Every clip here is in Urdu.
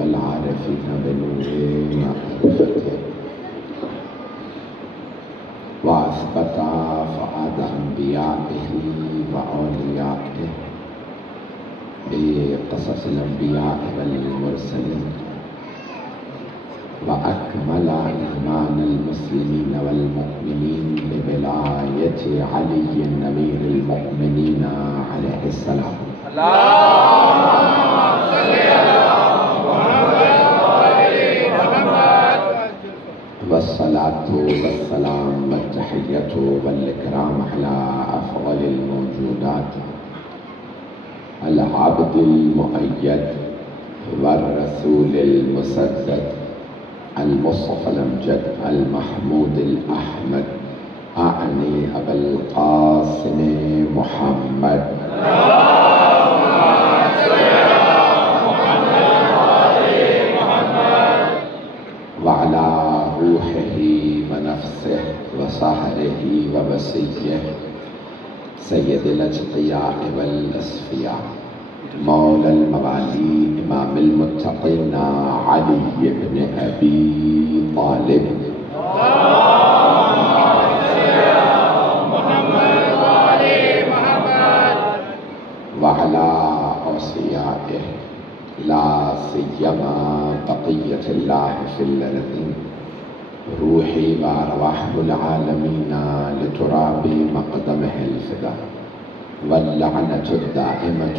والعارفين بنور معرفته وأثبت فؤاد أنبيائه وأوليائه بقصص الأنبياء والمرسلين وأكمل إيمان المسلمين والمؤمنين بولاية علي أمير المؤمنين عليه السلام. اللهم صل على محمد وآل محمد. والصلاة والسلام والتحية والإكرام على أفضل الموجودات العبد المؤيد والرسول المسدد المصطفى الأمجد المحمود الأحمد أعني أبا القاسم محمد. وعلى روحه ونفسه وصهره ووسيه سيد الأتقياء والأصفياء مولى الموالي إمام المتقين علي بن أبي طالب. وعلى أوصيائه لا سيما بقية الله في الأرض روحي وأرواح العالمين لتراب مقدمه الفداء واللعنة الدائمة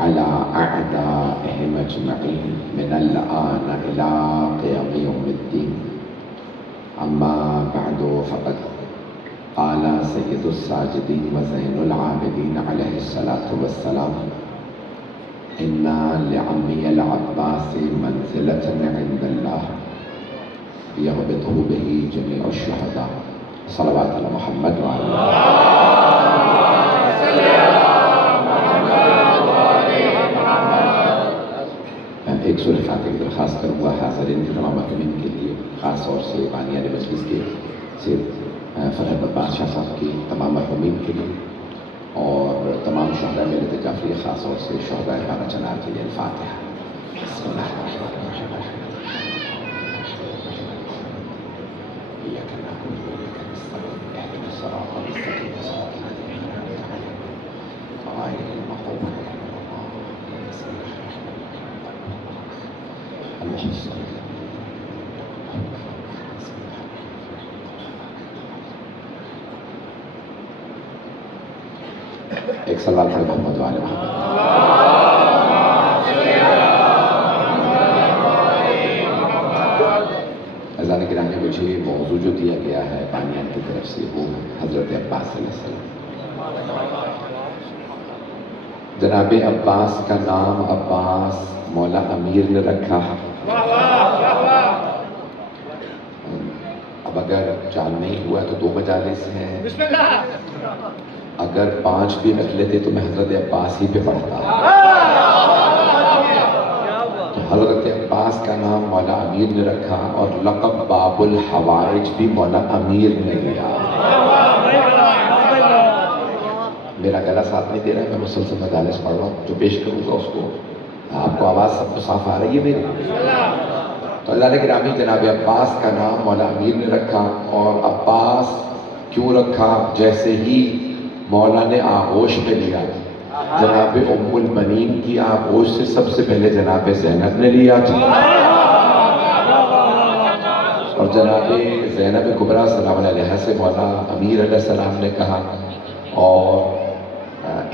على أعدائهم أجمعين من الآن إلى قيام يوم الدين. أما بعد فقد قال سيد الساجدين وزين العابدين عليه الصلاة والسلام إن لعمي العباس منزلة عند الله يغبطه به جميع الشهداء. صلوات على محمد وعلى ایک سورہ فاتحہ کی درخواست کروں گا حاضرین کی تمام محتمین کے لیے، خاص طور سے بانیان مجلس کے صرف فتح بادشاہ صاحب کی تمام محتمین کے لیے اور تمام شہداء ملت جعفریہ، خاص طور سے شہداء بارہ چنار کے لیے الفاتحہ. بسم اللہ الرحمن الرحیم. ایک صلوات علی محمد وآل محمد. اذان کرام نے مجھے موضوع جو دیا گیا ہے بانیان کی طرف سے وہ حضرت عباس علیہ السلام. جناب عباس کا نام عباس مولا امیر نے رکھا. اب اگر جان نہیں ہوا تو 2 مجالس ہیں، اگر 5 بھی رکھ لیتے تو میں حضرت عباس ہی پہ پڑھتا. تو حضرت عباس کا نام مولا امیر نے رکھا اور لقب باب الحوائج بھی مولا امیر نے لیا. میرا گلا ساتھ نہیں دے رہا ہے، میں مسلسل مجالس پڑھ رہا ہوں، جو پیش کروں گا اس کو آپ کو آواز سب کو صاف آ رہی ہے میری؟ تو اللہ نے گرامی جناب عباس کا نام مولا امیر نے رکھا. اور عباس کیوں رکھا؟ جیسے ہی مولا نے آغوش میں لیا، جناب ام البنین کی آغوش سے سب سے پہلے جناب زینب نے لیا تھا، اور جناب زینب کبریٰ سلام علیہ سے مولا امیر علیہ السلام نے کہا. اور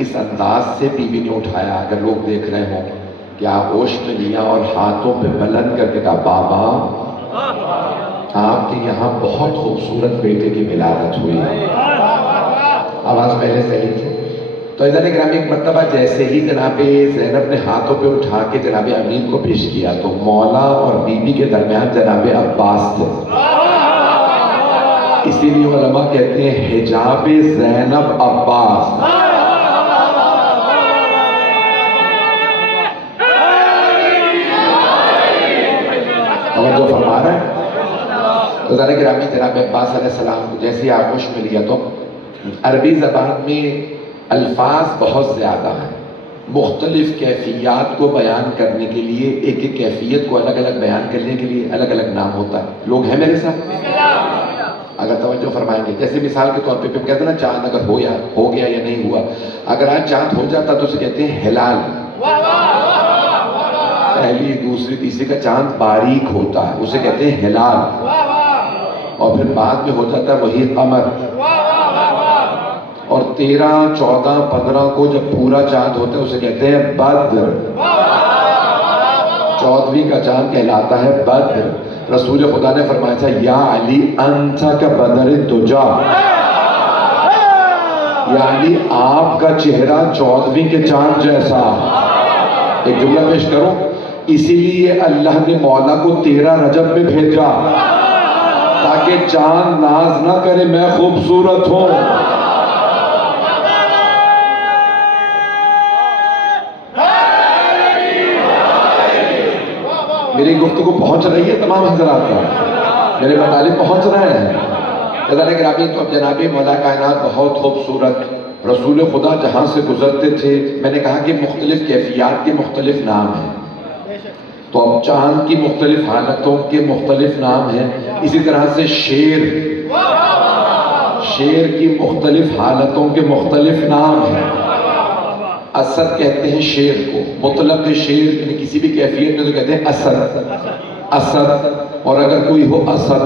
اس انداز سے بیوی نے اٹھایا، اگر لوگ دیکھ رہے ہوں کہ آغوش میں لیا اور ہاتھوں پہ بلند کر کے کہا بابا آپ کے یہاں بہت خوبصورت بیٹے کی ولادت ہوئی. آواز پہلے صحیح تھی. تو اذان گرامی ایک مرتبہ جیسے ہی جناب زینب نے ہاتھوں پہ اٹھا کے جناب امیر کو پیش کیا تو مولا اور بیوی کے درمیان جناب عباس تھے. اسی لیے علماء کہتے ہیں حجاب زینب عباس. جو فرما رہے ہیں تو ذرا گرامی جناب عباس علیہ السلام کو جیسے آغوش میں لیا تو عربی زبان میں الفاظ بہت زیادہ ہیں، مختلف کیفیات کو بیان کرنے کے لیے، ایک ایک کیفیت کو الگ الگ بیان کرنے کے لیے الگ الگ نام ہوتا ہے. لوگ ہیں میرے ساتھ؟ اگر توجہ فرمائیں گے، جیسے مثال کے طور پہ کہتے ہیں نا چاند اگر ہو گیا یا نہیں ہوا، اگر آج چاند ہو جاتا تو اسے کہتے ہیں ہلال. پہلی دوسری تیسری کا چاند باریک ہوتا ہے، اسے کہتے ہیں ہلال. اور پھر بعد میں ہو جاتا ہے وہی قمر. اور 13 14 15 کو جب پورا چاند ہوتا ہے اسے کہتے ہیں بدر. 14ویں کا چاند کہلاتا ہے بدر. رسول خدا نے فرمایا تھا یا علی انت کا بدر الدجا، یا علی آپ کا چہرہ 14ویں کے چاند جیسا. ایک جملہ پیش کروں، اسی لیے اللہ نے مولا کو 13 رجب میں بھیجا تاکہ چاند ناز نہ کرے میں خوبصورت ہوں. میری گفتگو پہنچ رہی ہے تمام حضرات کا؟ میرے مطالب پہنچ رہے ہیں؟ عزیزان گرامی، تو اب جناب مولا کائنات بہت خوبصورت رسول خدا جہاں سے گزرتے تھے، میں نے کہا کہ مختلف کیفیات کے مختلف نام ہیں. تو اب چاند کی مختلف حالتوں کے مختلف نام ہیں. اسی طرح سے شیر کی مختلف حالتوں کے مختلف نام ہیں. اسد کہتے ہیں شیر کو، مطلق شیر یعنی کسی بھی کیفیت میں تو کہتے ہیں اسد. اور اگر کوئی ہو اسد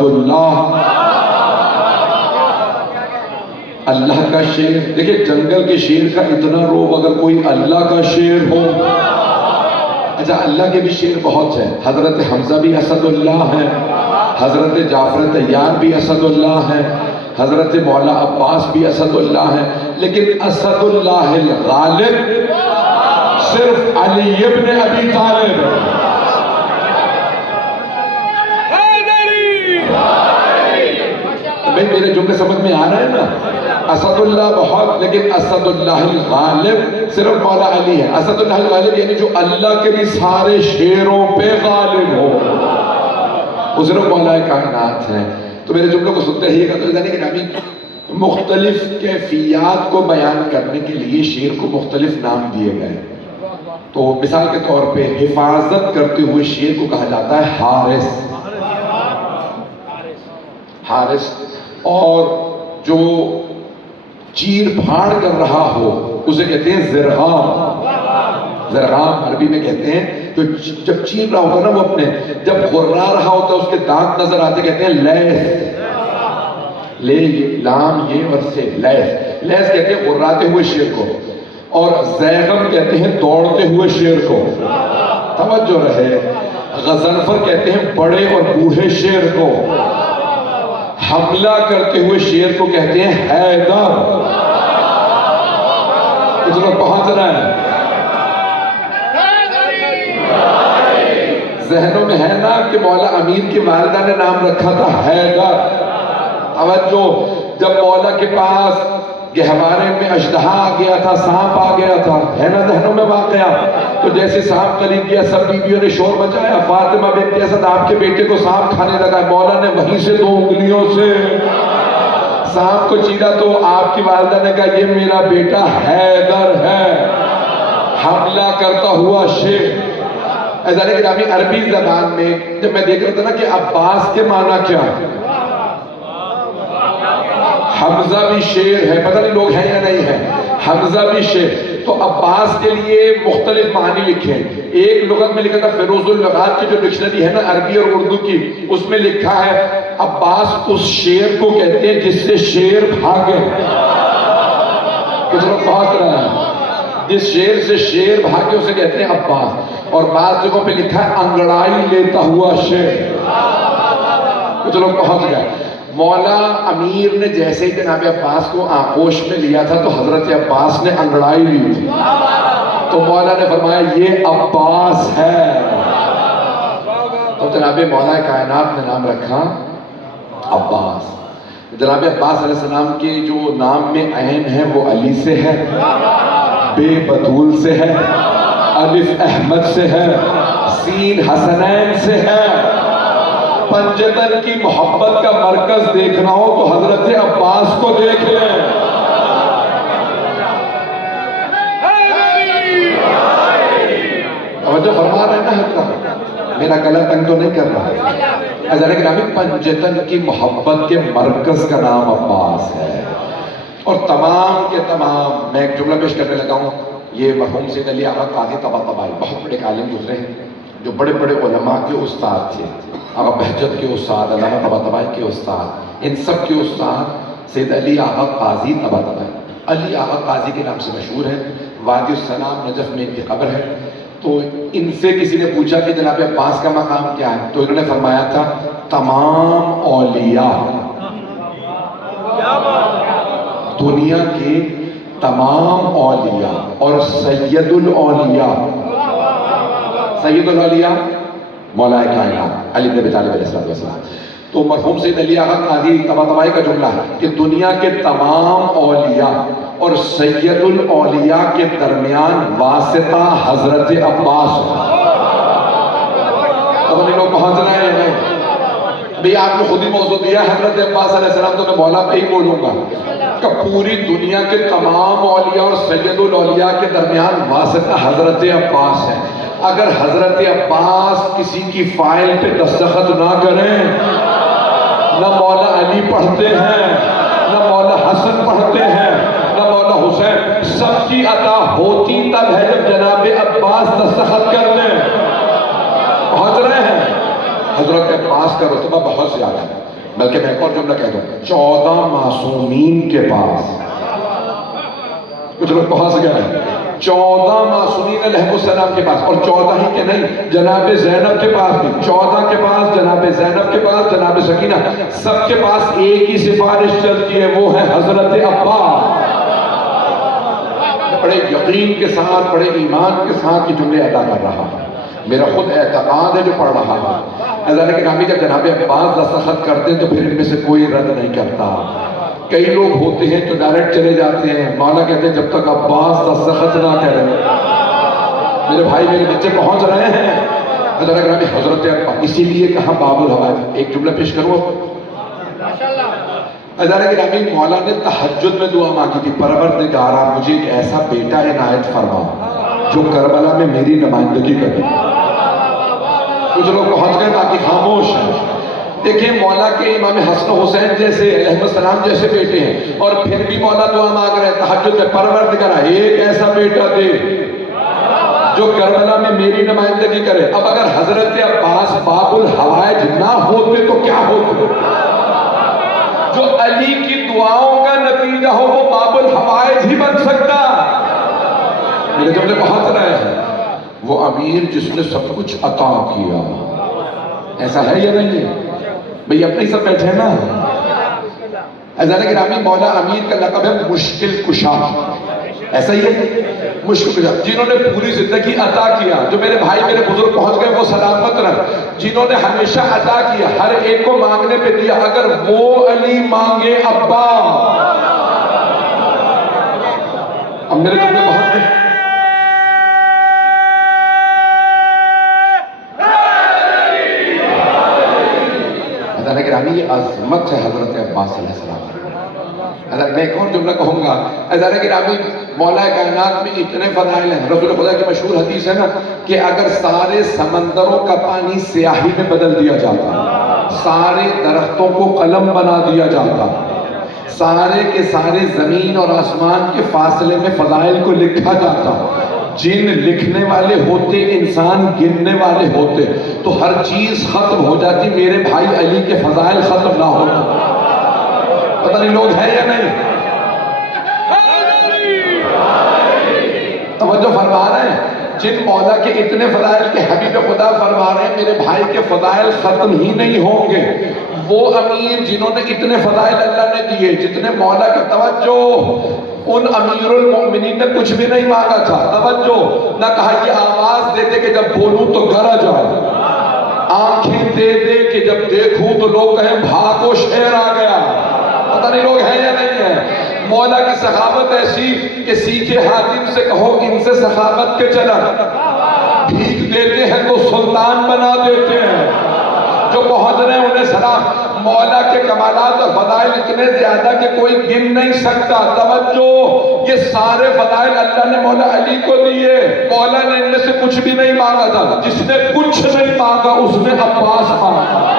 اللہ کا شیر، دیکھیں جنگل کے شیر کا اتنا روب، اگر کوئی اللہ کا شیر ہو. اچھا، اللہ کے بھی شیر بہت ہیں. حضرت حمزہ بھی اسد اللہ ہیں، حضرت جعفر طیار بھی اسد اللہ ہیں، حضرت مولا عباس بھی اسد اللہ ہیں. لیکن اسد اللہ الغالب صرف علی ابن ابی طالب. میرے جملے سمجھ میں آ رہے ہیں نا؟ اسد اللہ بہت، لیکن اسد اللہ الغالب صرف مولا علی ہے. اسد اللہ الغالب یعنی جو اللہ کے بھی سارے شیروں پہ غالب ہو، وہ صرف مولا کائنات ہیں. تو میرے جملوں کو سنتے ہی گا. تو یعنی کہ نامی مختلف کیفیات کو بیان کرنے کے لیے شیر کو مختلف نام دیے گئے. تو مثال کے طور پہ حفاظت کرتے ہوئے شیر کو کہا جاتا ہے حارس. اور جو چیر پھاڑ کر رہا ہو اسے کہتے ہیں زرغام عربی میں کہتے ہیں. تو جب چیر رہا ہوتا نا وہ اپنے، جب غرا رہا ہوتا اس کے دانت نظر آتے کہتے ہیں لیس. لام یہ اور سے لیس کہتے ہیں غراتے ہوئے شیر کو. اور زیغم کہتے ہیں دوڑتے ہوئے شیر کو. توجہ رہے. غضنفر کہتے ہیں بڑے اور بوڑھے شیر کو. حملہ کرتے ہوئے شیر کو کہتے ہیں حیدر. کچھ لوگ پہنچ رہے ہیں؟ ذہنوں میں ہے نا کہ مولا امیر کی والدہ نے نام رکھا تھا حیدر. توجہ، جب مولا کے پاس گہوارے میں اژدہا آ گیا تھا، سانپ آ گیا تھا، ہے نا ذہنوں میں واقعہ؟ تو جیسے سانپ قریب گیا سب بیویوں نے شور مچایا. فاطمہ بنت اسد آپ کے بیٹے کو سانپ کھانے لگا. مولا نے وہیں سے 2 انگلیوں سے سانپ کو چیرا تو آپ کی والدہ نے کہا یہ میرا بیٹا حیدر ہے، حملہ کرتا ہوا شیر. عزیزان گرامی، عربی زبان میں جب میں دیکھ رہا تھا نا کہ عباس کے معنی کیا ہے، حمزہ بھی شیر ہے، پتہ نہیں لوگ ہیں یا نہیں ہیں، حمزہ بھی شیر. تو عباس کے لیے مختلف معنی لکھے. ایک لغت میں لکھا تھا فیروز اللغات کی جو ڈکشنری ہے نا عربی اور اردو کی، اس میں لکھا ہے عباس اس شیر کو کہتے ہیں جس سے شیر بھاگے. کچھ لوگ پہنچ رہا ہے، جس شیر سے شیر بھاگے اسے کہتے ہیں عباس. اور بعض جگہوں پہ لکھا ہے انگڑائی لیتا ہوا شیر. کچھ لوگ پہنچ گئے. مولا امیر نے جیسے ہی جناب عباس کو آغوش میں لیا تھا تو حضرت عباس نے انگڑائی لی تھی. تو مولا نے فرمایا یہ عباس ہے. تو جناب مولا کائنات نے نام رکھا عباس. جناب عباس علیہ السلام کے جو نام میں عین ہے وہ علی سے ہے، بے بطول سے ہے، الف احمد سے ہے، سین حسنین سے ہے. پنجتن کی محبت کا مرکز دیکھنا ہو تو حضرت عباس کو دیکھ لیں. میرا گلا تنگ تو نہیں کر رہا؟ عزیزان گرامی، پنجتن کی محبت کے مرکز کا نام عباس ہے، اور تمام کے تمام، میں ایک جملہ پیش کرنے لگا ہوں، یہ مرحوم سید علی آغا قاضی طباطبائی بہت بڑے عالم گزرے ہیں، جو بڑے بڑے علماء کے استاد تھے، آغا بہجت کے استاد، علامہ طباطبائی کے استاد، ان سب کے استاد سید علی آغا قاضی طباطبائی، علی آغا قاضی کے نام سے مشہور ہے، وادی السلام نجف میں ان کی قبر ہے۔ تو ان سے کسی نے پوچھا کہ جناب عباس کا مقام کیا ہے، تو انہوں نے فرمایا تھا تمام اولیاء، دنیا کے تمام اولیاء اور سید الاولیاء، سید الاولیاء مولا کائنات علی بن ابی طالب علیہ السلام۔ تو مرحوم سید علی آغا قاضی طباطبائی کا جملہ ہے کہ دنیا کے تمام اولیاء اور سید الاولیاء کے درمیان واسطہ حضرت عباس۔ اب لوگ پہنچ رہے ہیں نہیں؟ ابھی آپ نے خود ہی موضوع دیا حضرت عباس علیہ السلام، تو میں مولا پہ ہی بولوں گا کہ پوری دنیا کے تمام اولیاء اور سید الاولیاء کے درمیان واسطہ حضرت عباس ہے۔ اگر حضرت عباس کسی کی فائل پہ دستخط نہ کریں، نہ مولا علی پڑھتے ہیں، نہ مولا حسن پڑھتے ہیں، نہ مولا حسین، سب کی عطا ہوتی تب ہے جب جناب عباس دستخط کر لیں۔ پہنچ رہے ہیں؟ حضرت عباس کا رتبہ بہت زیادہ ہے، بلکہ میں ایک اور جملہ کہہ دوں، 14 معصومین کے پاس، کچھ لوگ پہنچ گئے ہیں، 14 معصومین علیہ السلام کے پاس، اور 14 ہی کے نہیں، جناب زینب کے پاس بھی، 14 کے پاس، جناب زینب کے پاس، جناب سکینہ، سب کے پاس ایک ہی سفارش چلتی ہے، وہ ہے حضرت عباس۔ بڑے یقین کے ساتھ، بڑے ایمان کے ساتھ یہ جملے ادا کر رہا ہے، میرا خود اعتقاد ہے جو پڑھ رہا ہے۔ عزیزان گرامی، جب جناب عباس دستخط کرتے ہیں تو پھر ان میں سے کوئی رد نہیں کرتا۔ کئی لوگ ہوتے ہیں جو ڈائریکٹ چلے جاتے ہیں، مولا کہتے ہیں جب تک عباس دستخط نہ کرے۔ میرے بھائی میرے بچے پہنچ رہے ہیں۔ عزیزان گرامی، حضرت عباس اسی لیے کہاں باب الحوائج، ایک جملہ پیش کروں۔ عزیزان گرامی، مولا نے تہجد میں دعا مانگی تھی، پروردگارا مجھے ایک ایسا بیٹا عنایت فرما جو کربلا میں میری نمائندگی کرے۔ کچھ لوگ پہنچ گئے، باقی خاموش ہیں۔ دیکھیں، مولا کے امام حسن حسین جیسے علیہ السلام جیسے بیٹے ہیں، اور پھر بھی مولا دعا مانگ رہے ہیں تہجد میں، پروردگارا ایک ایسا بیٹا دے جو کربلا میں میری نمائندگی کرے۔ اب اگر حضرت عباس باب الحوائج نہ ہوتے تو کیا ہوتے؟ جو علی کی دعاؤں کا نتیجہ ہو وہ باب الحوائج ہی بن سکتا۔ میرے جملے پہنچ رہے ہیں۔ وہ امیر جس نے سب کچھ عطا کیا، ایسا ہے یا نہیں ہے؟ بھئی اپنے سب بیٹھے نا۔ عزیزان گرامی، مولا امیر کا لقب ہے مشکل کشا، ایسا ہی ہے، مشکل کشا، جنہوں نے پوری زندگی عطا کیا۔ جو میرے بھائی میرے بزرگ پہنچ گئے وہ سلامت رہ، جنہوں نے ہمیشہ عطا کیا، ہر ایک کو مانگنے پہ دیا۔ اگر وہ علی مانگے ابا، اب میرے جملے بہت ہیں۔ یہ عظمت ہے حضرت عباس علیہ السلام۔ میں ایک اور جملہ کہوں گا، عزیزان گرامی، مولا کائنات میں اتنے فضائل ہیں۔ رسول خدا کی مشہور حدیث ہے نا کہ اگر سارے سمندروں کا پانی سیاہی میں بدل دیا جاتا، سارے درختوں کو قلم بنا دیا جاتا، سارے کے سارے زمین اور آسمان کے فاصلے میں فضائل کو لکھا جاتا، جن لکھنے والے ہوتے انسان گننے والے ہوتے، تو ہر چیز ختم ہو جاتی، میرے بھائی علی کے فضائل ختم نہ ہوتے۔ پتہ نہیں لوگ ہیں یا نہیں؟ توجہ فرما رہے ہیں؟ جن مولا کے اتنے فضائل کے حبیب خدا فرما رہے ہیں میرے بھائی کے فضائل ختم ہی نہیں ہوں گے۔ وہ امیر جنہوں نے اتنے فضائل اللہ نے دیے، جتنے مولا کا توجہ، ان امیر المومنین نے کچھ بھی نہیں مانگا تھا، توجہ نہ کہا یہ آواز دے دے کہ جب بولوں تو گرا جائے، آنکھیں دے دے کہ جب دیکھوں تو لوگ کہیں بھاگو شیر آ گیا۔ پتہ نہیں لوگ ہیں یا نہیں ہیں؟ مولا کی سخاوت ایسی کہ سیکھے حاتم سے کہو ان سے سخاوت کے چلا، بھیک دیتے ہیں تو سلطان بنا دیتے ہیں۔ جو پہنچ رہے ہیں انہیں سلام۔ مولا کے کمالات اور فضائل اتنے زیادہ کہ کوئی گن نہیں سکتا۔ توجہ، یہ سارے فضائل اللہ نے مولا علی کو دیے۔ مولا نے ان میں سے کچھ بھی نہیں مانگا تھا، جس نے کچھ نہیں مانگا اس نے عباس مانگا۔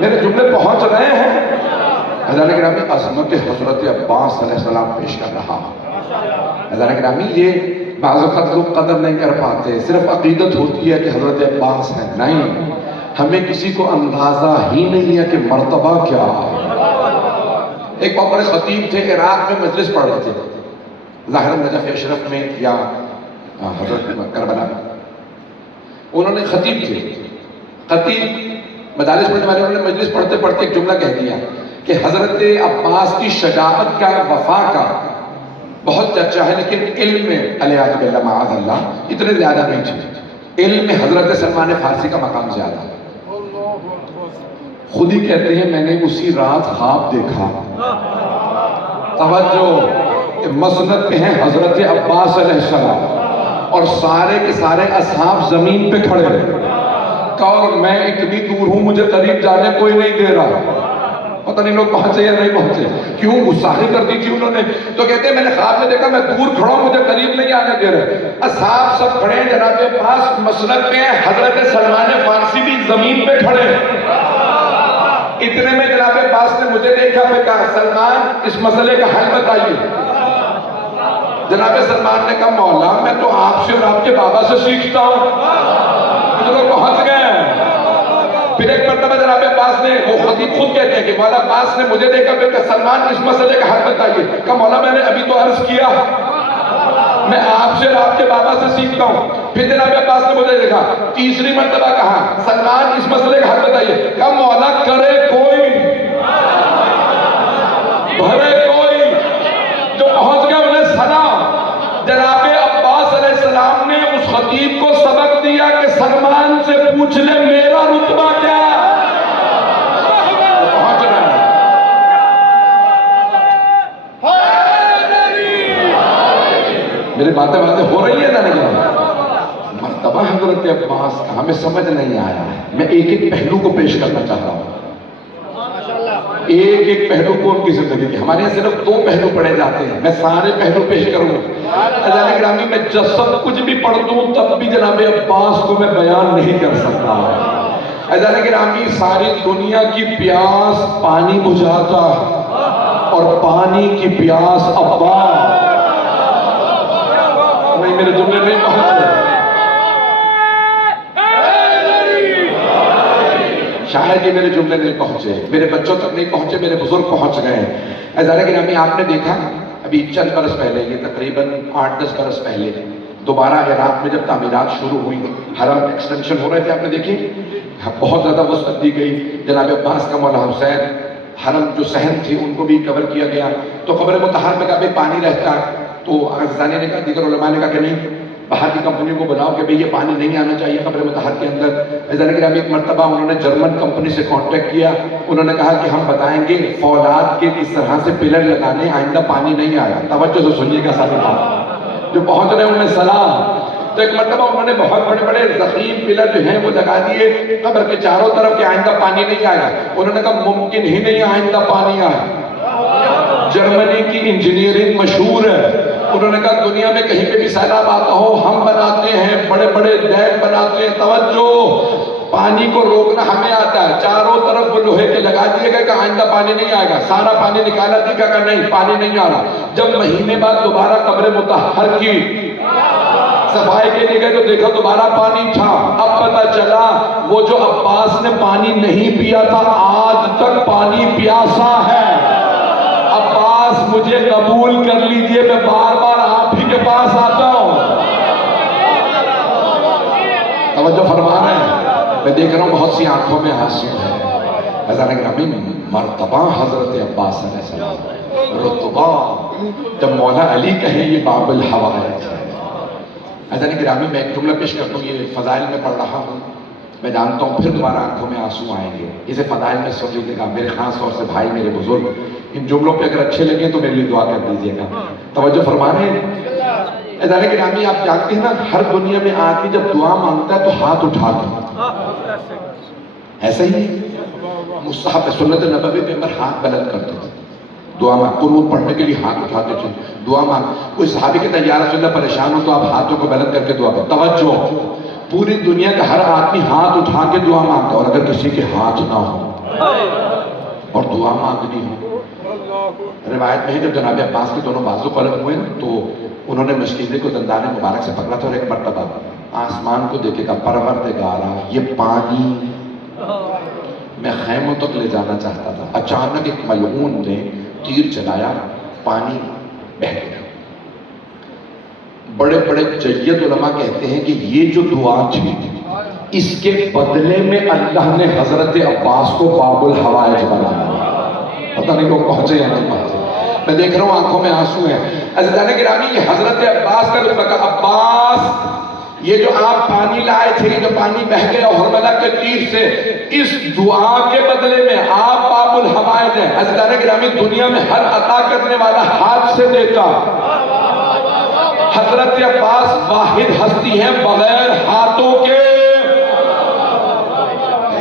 میرے جملے پہنچ رہے ہیں؟ حضرت گرامی عظمت حضرت عباس علیہ السلام پیش کر رہا۔ حضرت گرامی یہ بعض اوقات لوگ قدر نہیں کر پاتے، صرف عقیدت ہوتی ہے کہ حضرت عباس ہے، نہیں، ہمیں کسی کو اندازہ ہی نہیں ہے کہ مرتبہ کیا ہے۔ ایک بہت بڑے خطیب تھے، عراق میں مجلس پڑھ رہے تھے، ظاہر نجف اشرف میں یا حضرت کربلا میں۔ انہوں نے خطیب تھے، خطیب مجالس پڑھنے والے، انہوں نے مجلس پڑھتے پڑھتے ایک جملہ کہہ دیا کہ حضرت عباس کی شجاعت کا، وفا کا بہت چرچا ہے، لیکن علم میں علیہ باللہ معاذ اللہ اتنے زیادہ نہیں تھے، علم میں حضرت سلمان فارسی کا مقام زیادہ ہے۔ خود ہی کہتے ہیں میں نے اسی رات خواب دیکھا، توجہ، مسند پہ ہیں حضرت عباس علیہ السلام اور سارے کے سارے اصحاب زمین پہ کھڑے ہیں، اور میں اتنی دور ہوں، مجھے قریب جانے کوئی نہیں دے رہا، پتہ نہیں لوگ پہنچے یا نہیں پہنچے، کیوں گستاخی کر دی تھی انہوں نے؟ تو کہتے ہیں میں نے خواب میں دیکھا، میں دور کھڑا ہوں، مجھے قریب نہیں آنے دے رہے، اصحاب سب کھڑے ہیں، جناب عباس مسند پہ ہیں، حضرت سلمان فارسی بھی زمین پہ کھڑے ہیں۔ اتنے میں جناب عباس نے مجھے دیکھا، پھر کہا سلمان اس مسئلے کا حل بتائیے۔ جناب سلمان نے کہا مولا میں تو آپ سے اور آپ کے بابا سے سیکھتا ہوں، لوگ پہنچ گئے۔ پھر ایک مرتبہ جناب عباس نے، وہ خطیب خود کہتے ہیں کہ مولا عباس نے مجھے دیکھا، پھر کہا سلمان اس مسئلے کا حل بتائیے۔ کہا مولا میں نے ابھی تو عرض کیا میں آپ سے اور آپ کے بابا سے سیکھتا ہوں۔ پھر جناب عباس نے مجھے دیکھا، تیسری مرتبہ کہا سلمان اس مسئلے کا حل بتائیے۔ کہا مولا کرے کوئی بھرے کوئی، جو پہنچ گئے انہیں سلام۔ جناب عباس علیہ السلام نے اس خطیب کو سبق دیا کہ سلمان سے پوچھ لے میرا رتبہ کیا ہے۔ پہنچ رہا ہے۔ میری باتیں ہو رہی ہیں نا؟ نہیں، مرتبہ حضرت عباس کا ہمیں سمجھ نہیں آیا ہے۔ میں ایک ایک پہلو کو پیش کرنا چاہ رہا ہوں، ایک ایک پہلو کو ان کی زندگی کی۔ ہمارے یہاں صرف 2 پہلو پڑھے جاتے ہیں، میں سارے پہلو پیش کروں گا۔ عزیزان گرامی میں جب سب کچھ بھی پڑھ دوں تب بھی جناب عباس کو میں بیان نہیں کر سکتا۔ عزیزان گرامی ساری دنیا کی پیاس پانی بجھاتا اور پانی کی پیاس عباس۔ نہیں میرے جملے نہیں پہنچے، شاید یہ میرے جملے نہیں پہنچے، میرے بچوں تک نہیں پہنچے، میرے بزرگ پہنچ گئے ہیں۔ عزیزان گرامی آپ نے دیکھا ابھی چند برس پہلے، یہ تقریباً 8-10 برس پہلے دوبارہ عراق میں جب تعمیرات شروع ہوئی، حرم ایکسٹینشن ہو رہے تھے، آپ نے دیکھی بہت زیادہ وسعت دی گئی۔ جناب عباس کا مولا حسین حرم جو صحن تھی ان کو بھی کور کیا گیا، تو قبر مطہر میں کبھی پانی رہتا ہے، تو عزیزانی نے کہا، دیگر علماء نے کہا کہ نہیں، باہر کی کمپنیوں کو بناؤ کہ بھئی یہ پانی نہیں آنا چاہیے قبر مطہر کے اندر۔ عزیزان گرامی ایک مرتبہ انہوں نے جرمن کمپنی سے کانٹیکٹ کیا، انہوں نے کہا کہ ہم بتائیں گے فولاد کے کس طرح سے پلر لگانے، آئندہ پانی نہیں آیا۔ توجہ سے سنیے گا سارے بات جو پہنچ رہے ہیں انہیں سلام۔ تو ایک مرتبہ انہوں نے بہت بڑے بڑے ضخیم پلر جو ہیں وہ لگا دیے قبر کے چاروں طرف کہ آئندہ پانی نہیں آیا۔ انہوں نے کہا ممکن ہی نہیں آئندہ پانی آئے۔ جرمنی کی انجینئرنگ مشہور ہے، انہوں نے کہا دنیا میں کہیں پہ بھی سیلاب آتا ہو ہم بناتے ہیں، بڑے بڑے ڈیم بناتے ہیں، توجہ، پانی کو روکنا ہمیں آتا ہے۔ چاروں طرف وہ لوہے کے لگا دیے گئے کہ آئندہ پانی نہیں آئے گا، سارا پانی نکالا دیکھا کہ نہیں پانی نہیں آ رہا۔ جب مہینے بعد دوبارہ قبر مطہر کی صفائی کے لیے گئے تو دیکھا دوبارہ پانی تھا۔ اب پتہ چلا وہ جو عباس نے پانی نہیں پیا تھا آج تک پانی پیاسا ہے۔ عباس مجھے قبول کر لیجئے، میں بار بار آپ ہی کے پاس آتا ہوں۔ توجہ فرما رہے ہیں؟ میں دیکھ رہا ہوں بہت سی آنکھوں میں آنسو ہے۔ عزیزان گرامی مرتبہ حضرت عباس علیہ السلام، رتبہ جب مولا علی کہیں یہ باب الحوائج ہے۔ عزیزان گرامی میں ایک جملہ پیش کرتا ہوں، یہ فضائل میں پڑھ رہا ہوں، میں جانتا ہوں پھر دوبارہ آنکھوں میں آنسو آئیں گے، اسے فضائل میں سن لیجیے گا۔ میرے خاص طور سے بھائی، میرے بزرگ، ان جملوں پہ اگر اچھے لگیں تو میرے لیے دعا کر دیجیے گا۔ توجہ فرما رہے ہیں؟ عزیزان گرامی آپ جانتے ہیں نا ہر دنیا میں آدمی جب دعا مانگتا ہے تو ہاتھ اٹھا کے، ایسا ہی مستحب سنت نبوی پہ ہاتھ بلند کرتے تھے۔ دعا مانگ، قنوت پڑھنے کے لیے ہاتھ اٹھاتے تھے، دعا مانگ. کوئی صحابی کہتا ہے یا رسول اللہ پریشان ہو تو آپ ہاتھوں کو بلند کر کے دعا کریں. توجہ، پوری دنیا کا ہر آدمی ہاتھ اٹھا کے دعا مانگتا، اور اگر کسی کے ہاتھ نہ ہو اور دعا مانگنی ہو. روایت میں ہے جب جناب عباس کے دونوں بازو قلم ہوئے نا تو انہوں نے مشکیزے کو دندان مبارک سے پکڑا تھا اور ایک مرتبہ آسمان کو دیکھے گا، پروردگارا یہ پانی میں خیموں تک لے جانا چاہتا تھا. اچانک ایک ملعون نے تیر چلایا، پانی بہہ گیا. بڑے بڑے جید علماء کہتے ہیں کہ یہ جو دعا تھی اس کے بدلے میں اللہ نے حضرت عباس کو باب الحوائج بنایا. پتہ نہیں وہ پہنچے یا نہیں پہنچے. میں دیکھ رہا ہوں آنکھوں میں آنسو ہیں. عزیزان گرامی یہ حضرت عباس کا لطف کا عباس یہ جو آپ پانی لائے تھے، جو پانی بہہ گیا حرملہ کے تیر سے، اس دعا کے بدلے میں آپ باب الحوائج ہیں. عزیزان گرامی دنیا میں ہر عطا کرنے والا ہاتھ سے دیتا. حضرت عباس واحد ہستی ہیں بغیر ہاتھوں کے.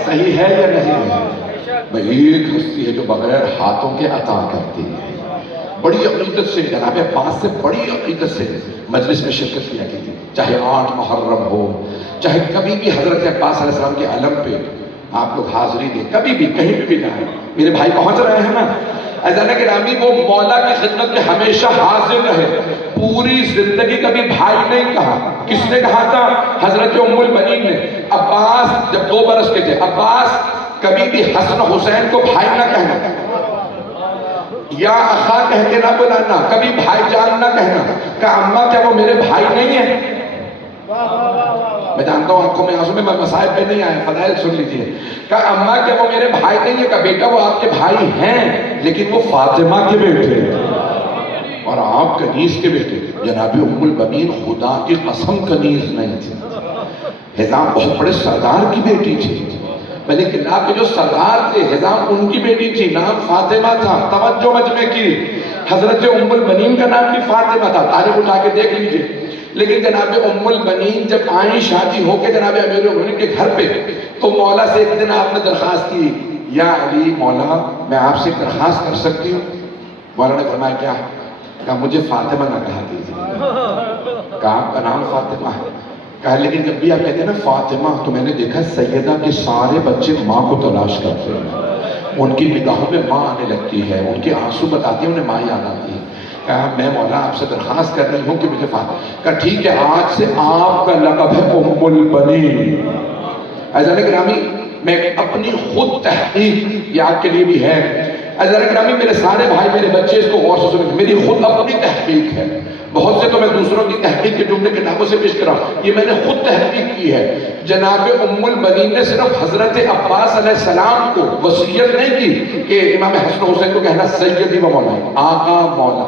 صحیح ہے یا نہیں ہے؟ ایک ہستی ہے جو بغیر ہاتھوں کے عطا کرتی ہے. بڑی عقیدت سے جناب عباس سے بڑی عقیدت سے مجلس میں شرکت کیا کی تھی. چاہے 8 محرم ہو، چاہے کبھی بھی حضرت عباس علیہ السلام کے علم پہ آپ لوگ حاضری دیں، کبھی بھی کہیں بھی جائیں. میرے بھائی پہنچ رہے ہیں نا. عزیزان گرامی وہ مولا کی خدمت میں ہمیشہ حاضر رہے. پوری زندگی کبھی بھائی نہیں کہا. کس نے کہا تھا؟ حضرت ام المنین نے. عباس جب 2 برس کے تھے، عباس کبھی بھی حسن حسین کو بھائی نہ کہنا، یا اخا کہہ کے نہ بلانا، کبھی بھائی جان نہ کہنا. کہا اماں کیا وہ میرے بھائی نہیں ہیں؟ میں جانتا ہوں آنکھوں میں آنسو میں مسائل پہ نہیں آیا، فضائل سن لیجئے. کہا اماں کیا وہ میرے بھائی نہیں ہیں؟ کہا بیٹا وہ آپ کے بھائی ہیں لیکن وہ فاطمہ کے بیٹے اور آپ کنیز کے بیٹے. جناب ام البنین خدا کی قسم کنیز نہیں تھی. حزام بہت بڑے سردار کی بیٹی تھی. ملک اللہ کے جو سردار تھے حزام ان کی بیٹی تھی، نام فاطمہ تھا. توجہ مجمع کی. حضرت ام البنین کا نام بھی فاطمہ تھا. تاریخ اٹھا کے دیکھ لیجئے. لیکن جناب ام البنین جب آئیں شادی ہو کے جناب امیر المومنین کے گھر پہ تو مولا سے ایک دن آپ نے درخواست کی، یا علی مولا میں آپ سے درخواست کر سکتی ہوں؟ مولا نے فرمایا کیا؟ کہا مجھے فاطمہ نہ کہا کیجیے. کہا آپ کا نام فاطمہ ہے. کہا لیکن جب بھی آپ کہتے ہیں نا فاطمہ تو میں نے دیکھا سیدہ کے سارے بچے ماں کو تلاش کرتے ہیں، ان کی نگاہوں میں ماں آنے لگتی ہے، ان کے آنسو بتاتی ہیں انہیں ماں یاد آتی ہے. کہا میں مولا آپ سے درخواست کر رہی ہوں کہ مجھے فاطمہ. کہا ٹھیک ہے آج سے آپ کا لقب ہے ام البنین. عزیزان گرامی میں اپنی خود تحقیق یہ آپ کے لیے بھی ہے. عزیزان گرامی میرے سارے بھائی میرے بچے اس کو غور سے سنیں، میری خود اپنی تحقیق ہے. بہت سے تو میں دوسروں کی تحقیق کے جملے کتابوں سے پیش کر رہا ہوں، یہ میں نے خود تحقیق کی ہے. جناب ام المنین نے صرف حضرت عباس علیہ السلام کو وصیت نہیں کی کہ امام حسن حسین کو کہنا سیدی و مولا، آقا مولا.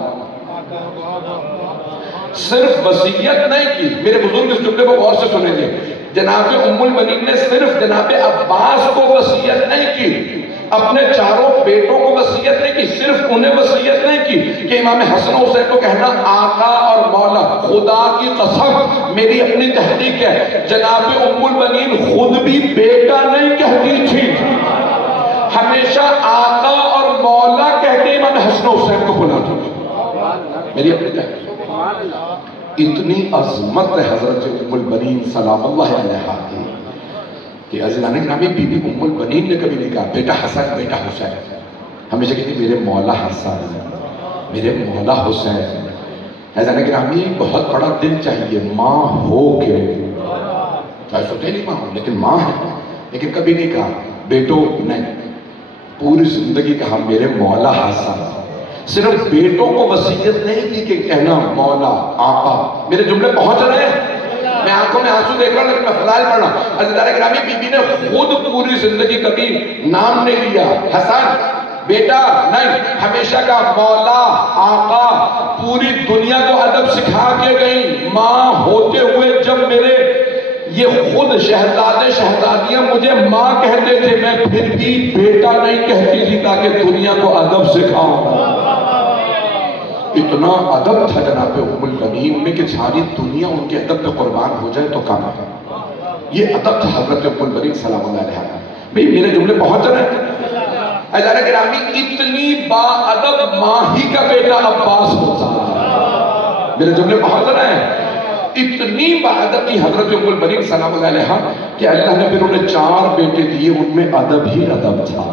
صرف وصیت نہیں کی. میرے بزرگ اس جملے کو غور سے سنیں گے. جناب ام المنین نے صرف جناب عباس کو وصیت نہیں کی، اپنے چاروں بیٹوں کو وصیت نہیں کی، صرف انہیں وصیت نہیں کی کہ امام حسن حسین کو کہنا آقا اور مولا. خدا کی قسم میری اپنی تحقیق ہے جناب ام المنین خود بھی بیٹا نہیں کہتی تھی، ہمیشہ آقا اور مولا کہتے امام حسن حسین کو بلاتی تھی. میری اپنی تحقیق. اتنی عظمت حضرت ام البنین سلام اللہ علیہا کی کہ عزیزان گرامی بی بی ام البنین نے کبھی نہیں کہا بیٹا حسن بیٹا حسین. ہمیشہ کہتی میرے مولا حسن میرے مولا حسین. عزیزان گرامی بہت بڑا دل چاہیے ماں ہو کے، چاہے سوتیلی ماں ہو لیکن ماں ہے. لیکن کبھی نہیں کہا بیٹو نہیں، پوری زندگی کہا میرے مولا حسن. صرف بیٹوں کو وصیت نہیں کی کہ کہنا مولا آقا. میرے جملے پہنچ رہے ہیں؟ میں آنکھوں میں آنسو دیکھ رہا ہوں لیکن میں فضائل پڑھ رہا ہوں. عزیزان گرامی بی بی نے خود پوری زندگی کبھی نام نہیں لیا حسن بیٹا نہیں، ہمیشہ کا مولا آقا. پوری دنیا کو ادب سکھا کے گئی. ماں ہوتے ہوئے جب میرے یہ خود شہزادے شہزادیاں مجھے ماں کہتے تھے، میں پھر بھی بیٹا نہیں کہتی تھی تاکہ دنیا کو ادب سکھاؤں. اتنا ادب تھا جناب ام البنین میں کہ ساری دنیا ان کے ادب پہ قربان ہو جائے تو کم ہے. یہ ادب تھا حضرت ام البنین سلام اللہ علیہا. بھئی میرے جملے پہنچ رہے ہیں. عزیزان گرامی اتنی با ادب ماں ہی کا بیٹا عباس ہوتا، میرے جملے بہت رہے ہیں، اتنی با ادب کی حضرت ام البنین سلام اللہ علیہا کہ اللہ نے پھر انہیں 4 بیٹے دیے، ان میں ادب ہی ادب تھا۔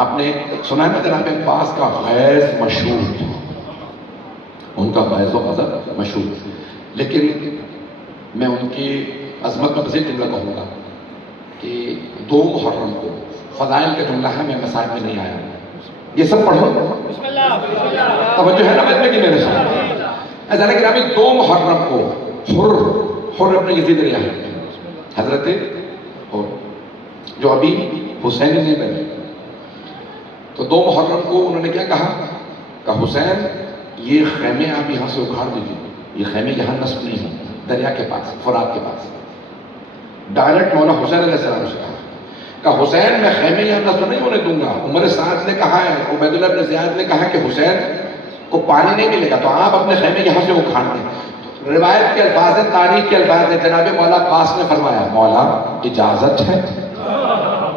آپ نے سنا ہے نا جناب عباس کا فیض مشہور تھا، ان کا فیض و ادب مشہور، لیکن میں ان کی عظمت میں مزید جملہ کہوں گا کہ 2 محرم کو فضائل کا جملہ ہے، میں مسائل میں نہیں آیا، یہ سب پڑھو توجہ ہے نا بچے کی میرے ساتھ۔ عزیزان گرامی 2 محرم کو حر اپنے یزید رہا ہے، حضرت حر جو ابھی حسین نہیں بنے، تو 2 محرم کو انہوں نے کیا کہا کہ حسین یہ خیمے آپ یہاں سے اکھاڑ دیجیے، یہ خیمے یہاں نصب نہیں ہیں، دریا کے پاس، فرات کے پاس۔ ڈائریکٹ مولا حسین علیہ السلام سے کہا کہ حسین میں خیمے یہاں نصب نہیں ہونے دوں گا۔ عمر سعد نے کہا ہے، عبید اللہ بن زیاد نے کہا کہ حسین کو پانی نہیں ملے گا تو آپ اپنے خیمے یہاں سے اکھاڑ دیں۔ روایت کے الفاظ ہیں، تاریخ کے الفاظ ہیں، جناب مولا عباس نے فرمایا مولا اجازت ہے،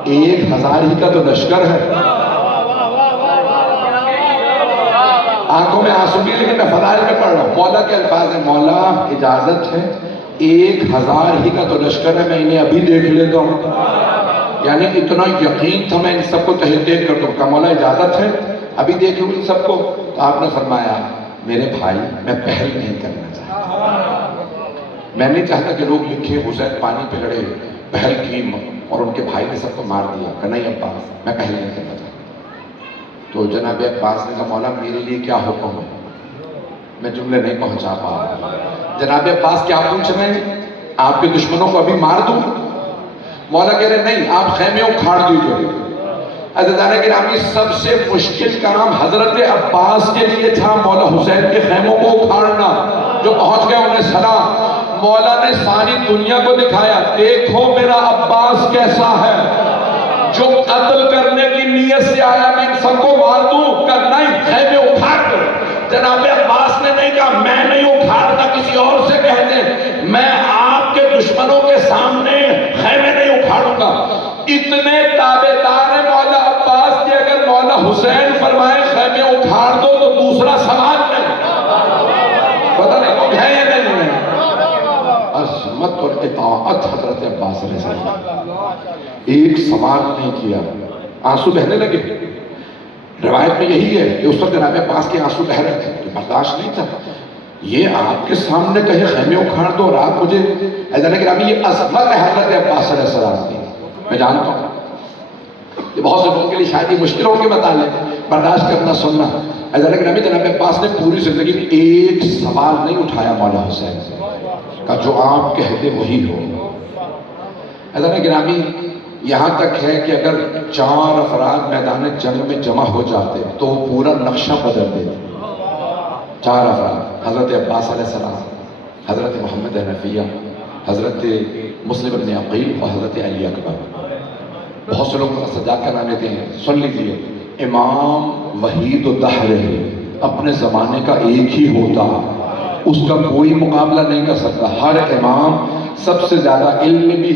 1000 ہی کا تو لشکر ہے۔ آنکھوں میں آنسو بھی، لیکن میں فضائل میں پڑھ رہا ہوں، مولا کے الفاظ ہیں، مولا اجازت ہے، 1000 ہی کا تو لشکر ہے، میں انہیں ابھی دیکھ لیتا ہوں۔ یعنی اتنا یقین تھا میں ان سب کو تحقیق کر دوں، کہ مولا اجازت ہے ابھی دیکھ لوں ان سب کو۔ تو آپ نے فرمایا میرے بھائی میں پہل نہیں کرنا چاہتا، میں نہیں چاہتا کہ لوگ لکھیں حسین پانی پہ لڑے، پہل کی اور ان کے بھائی نے سب کو مار دیا، کہ نہیں عباس میں پہل نہیں کرنا چاہتا۔ تو جناب عباس نے کہا مولا میرے لیے کیا حکم ہے، میں جملے نہیں پہنچا پا رہا۔ جناب عباس کیا پوچھ رہے ہیں، آپ کے دشمنوں کو ابھی مار دوں؟ مولا کہہ رہے نہیں، آپ خیمے اکھاڑ دیجیے۔ عزیزان گرامی سب سے مشکل کام حضرت عباس کے لیے تھا مولا حسین کے خیموں کو اکھاڑنا۔ جو پہنچ گئے انہیں سلام، مولا نے ساری دنیا کو دکھایا دیکھو میرا عباس کیسا ہے، جو قتل کرنے کی نیت سے آیا میں ان سب کو مار دوں، کہ نہیں خیمے اکھاڑ دو۔ جناب عباس نے نہیں کہا میں نہیں اکھاڑتا، کسی اور سے کہہ دیں، میں آپ کے دشمنوں کے سامنے خیمے نہیں اکھاڑوں گا۔ اتنے تابعدار ہیں مولا عباس کے، اگر مولا حسین فرمائے خیمے اکھاڑ دو تو دوسرا سوال نہیں، پتہ نہیں وہ ہے یا نہیں ہے۔ عظمت اور اطاعت حضرت عباس علیہ السلام، ایک سوال نہیں کیا، آنسو بہنے لگے۔ روایت میں یہی ہے کہ اس وقت جناب عباس کے آنسو بہ رہے تھے، برداشت نہیں تھا، یہ آپ کے سامنے کہے خیمے اکھاڑ دو اور آپ مجھے، عزیزان گرامی یہ عظمت ہے حضرت عباس علیہ السلام کی۔ میں جانتا ہوں کہ بہت سے لوگوں کے لیے شاید یہ مشکلوں کے متعلق برداشت کرنا سننا۔ عزیزان گرامی جناب عباس نے پوری زندگی میں ایک سوال نہیں اٹھایا مولا حسین سے، کہ جو آپ کہتے وہی ہو۔ عزیزان گرامی یہاں تک ہے کہ اگر 4 افراد میدان جنگ میں جمع ہو جاتے تو پورا نقشہ بدل دیتے۔ 4 افراد، حضرت عباس علیہ السلام، حضرت محمد حنفیہ، حضرت مسلم بن عقیل اور حضرت علی اکبر۔ بہت سے لوگ سجاد کا نام لیتے ہیں، سن لیجئے، امام وحید الدہر ہے، اپنے زمانے کا ایک ہی ہوتا، اس کا کوئی مقابلہ نہیں کر سکتا۔ ہر امام سب سے زیادہ علم میں بھی،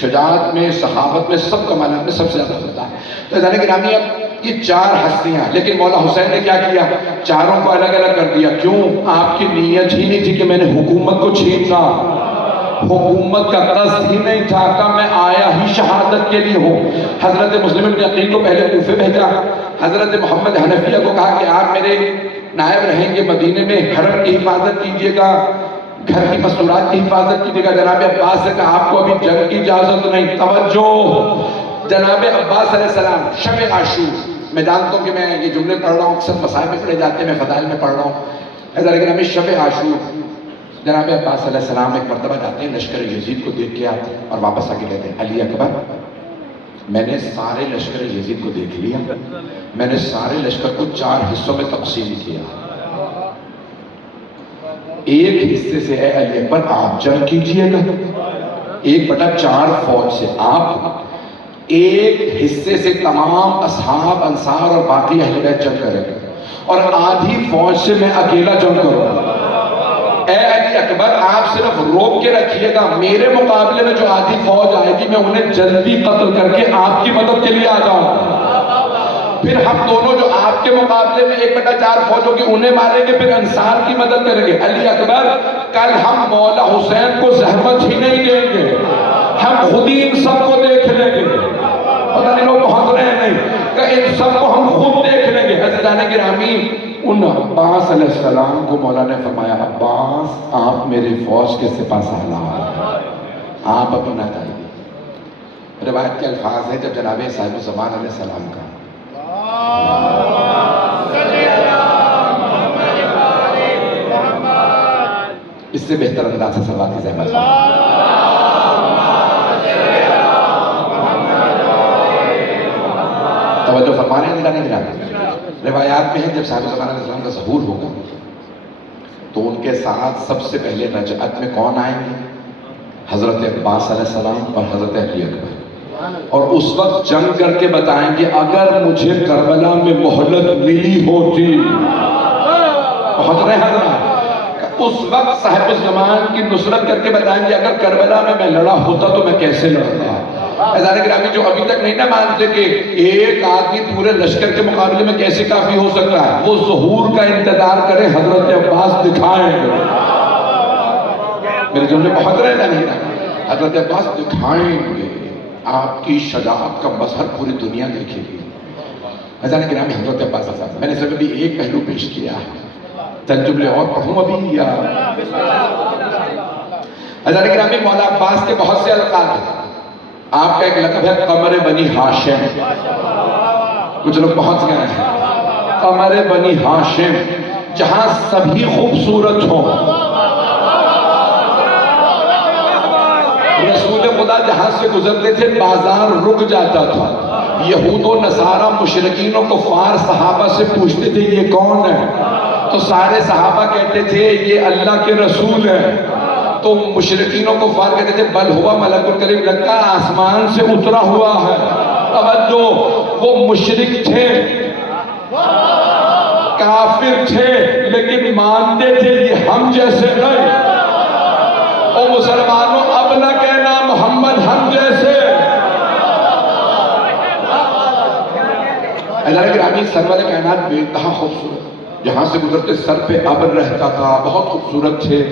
شجاعت میں، صحابت میں، سب کمالات میں سب سے زیادہ ہوتا ہے۔ تو عزیزان گرامی اب یہ 4 ہستیاں، لیکن مولا حسین نے کیا کیا، چاروں کو الگ الگ کر دیا۔ کیوں؟ آپ کی نیت ہی نہیں تھی کہ میں نے حکومت کو چھیننا، حکومت کا قصد ہی نہیں تھا کہ میں آیا ہی شہادت کے لیے ہوں۔ حضرت مسلم بن عقیل کو پہلے کوفے بھیجا، حضرت محمد حنفیہ کو کہا کہ آپ میرے نائب رہیں گے مدینے میں، حرم کی حفاظت کیجیے گا، گھر کی مستورات کی حفاظت کیجیے گا۔ جناب عباس نے کہا آپ کو ابھی جنگ کی اجازت نہیں، توجہ۔ جناب عباس علیہ السلام شب عاشور، میں جانتا ہوں کہ میں یہ جملے پڑھ رہا ہوں، اکثر مسائل میں پڑھے جاتے ہیں، میں فضائل میں پڑھ رہا ہوں۔ لیکن ہمیں شب عاشور جناب عباس علیہ السلام ایک مرتبہ جاتے ہیں، لشکر یزید کو دیکھ کے آتے ہیں اور واپس آ کے کہتے ہیں علی اکبر میں نے سارے لشکر یزید کو دیکھ لیا، میں نے سارے لشکر کو 4 حصوں میں تقسیم کیا، ایک حصے سے اے علی اکبر آپ جنگ کیجئے گا، 1/4 فوج سے آپ، ایک حصے سے تمام اصحاب انصار اور باقی اہل بیت جنگ کریں گے، اور آدھی فوج سے میں اکیلا جنگ کروں گا۔ اے علی اکبر آپ صرف روک کے رکھیے گا، میرے مقابلے میں جو آدھی فوج آئے گی میں انہیں جلدی قتل کر کے آپ کی مدد کے لیے آ جاؤں گا۔ پھر ہم دونوں جو آپ کے مقابلے میں 1/4 فوجوں کی انہیں ماریں گے، پھر انصار کی مدد کریں گے۔ علی اکبر، کل ہم مولا حسین کو زحمت ہی نہیں دیں گے، ہم خود ہی ان سب کو دیکھ لیں گے۔ پتہ نہیں لوگ پہنچ رہے ہیں نہیں کہ ان سب کو ہم خود دیکھ لیں گے۔ عزیزان گرامی، ان عباس علیہ السلام کو مولا نے فرمایا، عباس آپ میری فوج کے سپہ سالار ہیں، آپ اپنا تائید۔ روایت کے الفاظ ہیں جب جناب صاحب زمان علیہ السلام کا اس سے بہتر انداز سے صلوات کی زحمت توجہ فرمانے ہیں دلانے گرانے۔ روایات میں ہے جب صاحب زمان علیہ السلام کا ظہور ہوگا تو ان کے ساتھ سب سے پہلے رجعت میں کون آئیں گے؟ حضرت عباس علیہ السلام اور حضرت علی اکبر، اور اس وقت جنگ کر کے بتائیں گے اگر مجھے کربلا میں مہلت ملی ہوتی، بہت رہے حضرات، اس وقت صاحب الزمان کی نصرت کر کے بتائیں گے اگر کربلا میں لڑا ہوتا تو میں کیسے لڑتا۔ عزیزان گرامی، جو ابھی تک نہیں نہ مانتے کہ ایک آدمی پورے لشکر کے مقابلے میں کیسے کافی ہو سکتا ہے، وہ ظہور کا انتظار کرے، حضرت عباس دکھائیں گے۔ میرے جملے بہت رہے نا نہیں نا، حضرت عباس دکھائیں گے، آپ کی شجاعت کا مظہر پوری دنیا دیکھے گی۔ عزیزان گرامی، حضرت عباس صاحب، میں نے صرف ابھی ایک پہلو پیش کیا ہے، چند جملے اور پڑھوں ابھی یا؟ عزیزان گرامی، مولا عباس کے بہت سے القاب ہیں۔ آپ کا ایک لقب ہے قمر بنی ہاشم، کچھ لوگ پہنچ گئے ہیں۔ قمر بنی ہاشم، جہاں سبھی خوبصورت ہوں، رسول خدا جہاں سے گزرتے تھے بازار رک جاتا تھا، یہود و نصارہ مشرکین و کفار صحابہ سے پوچھتے تھے یہ کون ہے، تو سارے صحابہ کہتے تھے یہ اللہ کے رسول ہے، تو مشرکین و کفار کہتے تھے بل ہوا ملک الکریم، لگتا آسمان سے اترا ہوا ہے۔ توجہ، وہ مشرک تھے، کافر تھے، لیکن مانتے تھے یہ ہم جیسے نہیں۔ او مسلمانوں، اب نہ کہنا محمد ہم جیسے۔ اللہ گرامی، سرور کائنات بے انتہا خوبصورت، جہاں سے گزرتے سر پہ ابر رہتا تھا، بہت خوبصورت تھے،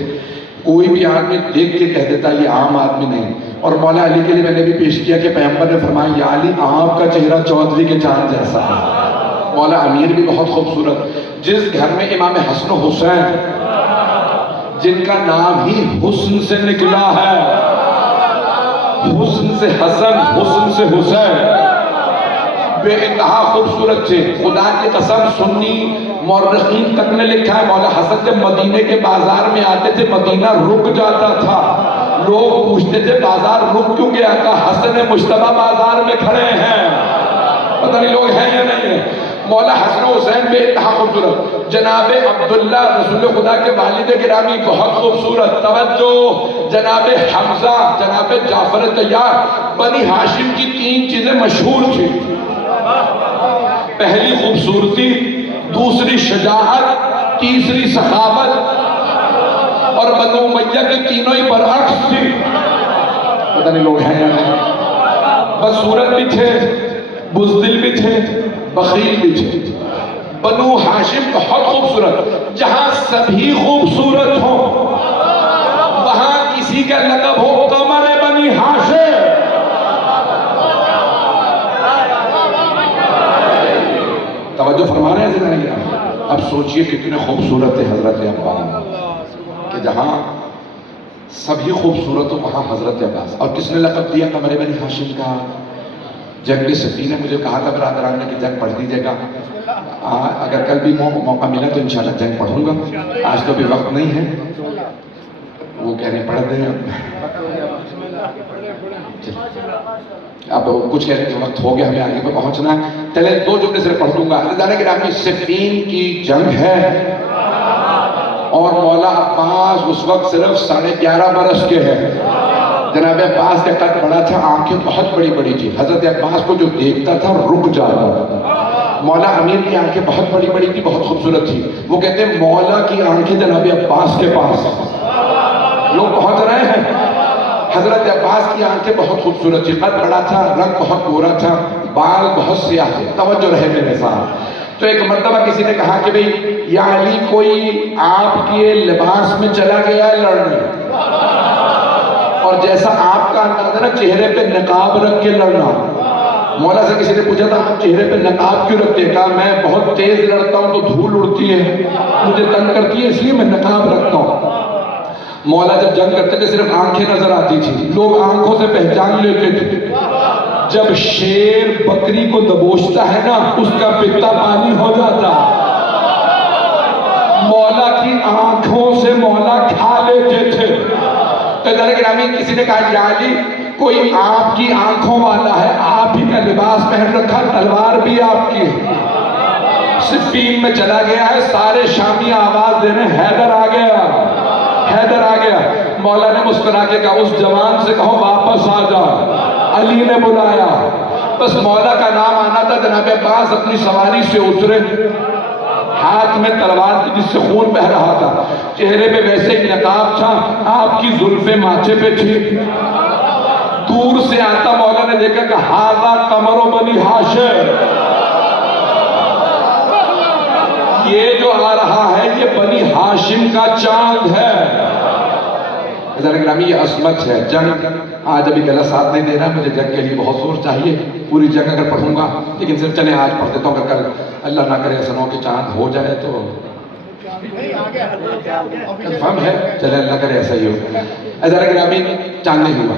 کوئی بھی آدمی دیکھ کے کہہ دیتا یہ عام آدمی نہیں۔ اور مولا علی کے لیے میں نے بھی پیش کیا کہ پیغمبر نے فرمایا یا علی آپ کا چہرہ چودھری کے چاند جیسا ہے۔ مولا امیر بھی بہت خوبصورت، جس گھر میں امام حسن و حسین، جن کا نام ہی حسن سے نکلا ہے، حسن سے حسن، حسن سے حسین، بے انتہا خوبصورت تھے۔ خدا کی قسم، سنی مورخین تک نے لکھا ہے مولا حسن جب مدینے کے بازار میں آتے تھے مدینہ رک جاتا تھا، لوگ پوچھتے تھے بازار رک کیوں گیا، کہا حسن مجتبیٰ بازار میں کھڑے ہیں۔ پتہ نہیں لوگ ہیں یا نہیں ہیں۔ مولا حسن و حسین بے انتہا خوبصورت، جناب عبداللہ رسول خدا کے والد گرامی بہت خوبصورت۔ توجہ، جناب حمزہ، جناب جعفر طیار، بنی ہاشم کی 3 چیزیں مشہور تھی، پہلی خوبصورتی، دوسری شجاعت، تیسری سخاوت، اور بنو امیہ کی تینوں ہی برعکس تھی۔ پتہ نہیں لوگ ہیں یا نہیں، بدصورت بھی تھے، بزدل بھی تھے، بخیل بھی تھے۔ بنو ہاشم بہت خوبصورت، جہاں سبھی خوبصورت ہوں وہاں کسی کا لقب ہو قمر بنی ہاشم۔ توجہ فرما رہے ہیں زندگی۔ اب سوچئے کتنے خوبصورت ہے حضرت عباس، کہ جہاں سبھی خوبصورت ہو وہاں حضرت عباس۔ اور کس نے لقب دیا قمر بنی ہاشم کا؟ جنگ صفین نے مجھے کہا تھا برادران نے کہ جنگ پڑھ دیجیے گا، اگر کل بھی موقع ملا تو انشاءاللہ جنگ پڑھوں گا، آج تو بھی وقت نہیں ہے۔ وہ کہہ رہے پڑھ دیں، اب کچھ کہہ رہے کہ وقت ہو گیا ہمیں آگے پہ پہنچنا ہے، چلیں 2 جملے سے پڑھ دوں گا۔ عزیزان گرامی، صفین کی جنگ ہے اور مولا عباس اس وقت صرف 11.5 برس کے ہیں۔ جناب عباس کا قد بڑا تھا، آنکھیں بہت بڑی بڑی تھی، حضرت عباس کو جو دیکھتا تھا رک جاتا تھا۔ مولا امیر کی آنکھیں بہت بڑی بڑی تھی، بہت خوبصورت تھی، وہ کہتے ہیں مولا کی آنکھیں جناب عباس کے پاس، لوگ پہنچ رہے ہیں۔ حضرت عباس کی آنکھیں بہت خوبصورت تھی، قد بڑا تھا، رنگ بہت گورا تھا، بال بہت سیاہ تھے. توجہ رہے میرے ساتھ. تو ایک مرتبہ کسی نے کہا کہ بھئی یا علی کوئی آپ کے لباس میں چلا گیا ہے لڑنے، اور جیسا آپ کا انداز ہے نا چہرے پہ نقاب رکھ کے لڑنا. مولا سے کسی نے پوچھا تھا آپ چہرے پہ نقاب کیوں رکھتے ہیں؟ کہا میں بہت تیز لڑتا ہوں تو دھول اڑتی ہے، مجھے تنگ کرتی ہے، اس لیے میں نقاب رکھتا ہوں. مولا جب جنگ کرتے تھے صرف آنکھیں نظر آتی تھی، لوگ آنکھوں سے پہچان لیتے تھے. جب شیر بکری کو دبوچتا ہے نا اس کا پتا پانی ہو جاتا. مولا کی آنکھوں سے مولا کھا لیتے تھے. تو گرامی کسی نے کہا یا علی کوئی آپ کی آنکھوں والا ہے، آپ ہی کا لباس پہن رکھا، تلوار بھی آپ کی ہے، صفین میں چلا گیا ہے، سارے شامی آواز دینے حیدر آ گیا، حیدر آ گیا. مولا نے مسکرا کے کہا اس جوان سے کہو واپس آ جا. علی نے بلایا، بس مولا کا نام آنا تھا. جناب عباس اپنی سواری سے اترے، ہاتھ میں تلوار تھی جس سے خون بہہ رہا تھا، چہرے پہ ویسے ہی نقاب تھا، آپ کی زلفیں ماتھے پہ تھی. دور سے آتا مولا نے دیکھا کہ ہاذا قمر بنی ہاشم، یہ جو آ رہا ہے یہ بنی ہاشم کا چاند ہے. گرامی یہ عظمت ہے. جنگ آج ابھی گلا ساتھ نہیں دے رہا، مجھے جنگ کے لیے بہت زور چاہیے، پوری جنگ اگر پڑھوں گا، لیکن صرف چلیں آج پڑھ دیتا ہوں، اگر کل اللہ نہ کرے ایسا نہ ہو کہ چاند ہو جائے تو کنفرم ہے، چلیں اللہ کرے ایسا ہی ہو. گرامی چاند نہیں ہوا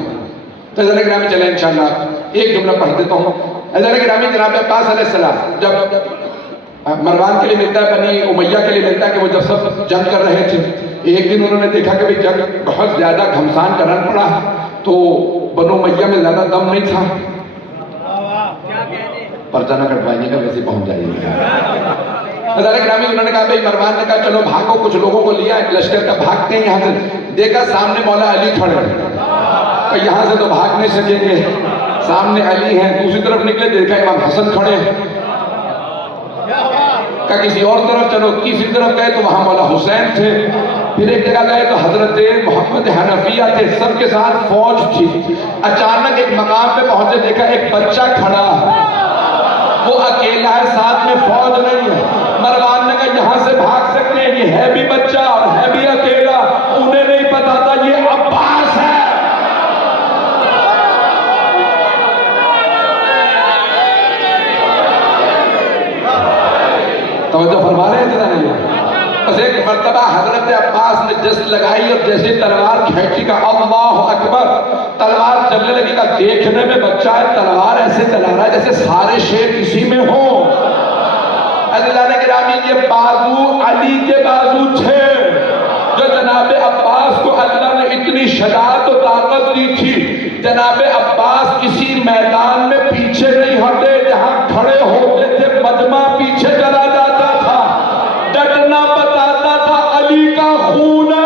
تو گرامی چلیں انشاءاللہ ایک جملہ پڑھ دیتا ہوں. گرامی جناب عباس علیہ السلام جب مروان کے لیے ملتا ہے، بنی امیہ کے لیے ملتا ہے کہ وہ جب سب جنگ کر رہے تھے، ایک دن انہوں نے دیکھا کہ جنگ بہت زیادہ گھمسان کا رن پڑا تو بنو امیہ میں زیادہ دم نہیں تھا. پرچہ نہ کٹوائیے گا، ویسے پہنچ جائیے گا. گرامی انہوں نے کہا بھائی مروان نے کہا چلو بھاگو، کچھ لوگوں کو لیا ایک لشکر کا، بھاگتے ہیں یہاں سے. دیکھا سامنے مولا علی کھڑے، کہ یہاں سے تو بھاگ نہیں سکیں گے، سامنے علی ہیں. دوسری طرف نکلے دیکھا امام حسن کھڑے ہیں، کہ کسی اور طرف چلو. تیسری طرف گئے تو وہاں مولا حسین تھے. پھر ایک جگہ گئے تو حضرت محمد حنفیہ تھے، سب کے ساتھ فوج تھی. اچانک ایک مقام پہ پہنچے، دیکھا ایک بچہ کھڑا ہے، وہ اکیلا ہے، ساتھ میں فوج نہیں ہے. مروان نے کہا یہاں سے بھاگ سکتے ہیں، یہ ہے بھی بچہ اور ہے بھی اکیلا. انہیں نہیں پتا تھا یہ عباس ہے. توجہ فرما رہے ہیں جناب. بس ایک مرتبہ حضرت عباس نے جست لگائی اور جیسے تلوار کھینچی کا اللہ اکبر، تلوار چلنے لگی. کا دیکھنے میں بچہ ہے، تلوار ایسے چلا رہا ہے جیسے سارے شیر اسی میں ہوں. اللہ نے گرامی یہ بازو علی کے بازو تھے جو جناب عباس کو اللہ نے اتنی شجاعت و طاقت دی تھی. جناب عباس کسی میدان میں پیچھے نہیں ہٹے، جہاں کھڑے ہوتے تھے مجمع پیچھے چلا جاتا تھا. ڈٹنا بتاتا تھا علی کا خون ہے.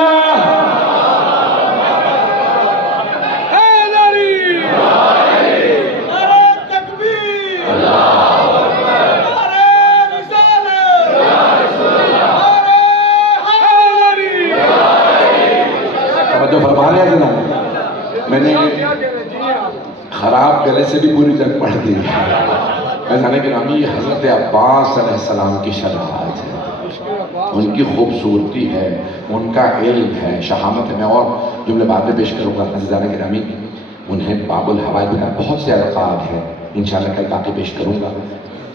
جو فرما رہے ہیں نا، میں نے خراب گلے سے بھی پوری جنگ پڑھ دی. گرامی حضرت عباس علیہ السلام کی شجاعت ہے، ان کی خوبصورتی ہے، ان کا علم ہے، شہامت ہے. میں اور جملے بعد میں پیش کروں گا. عزیزان گرامی انہیں باب الحوائج کا بہت سے القاب ہیں، انشاءاللہ کل باقی پیش کروں گا.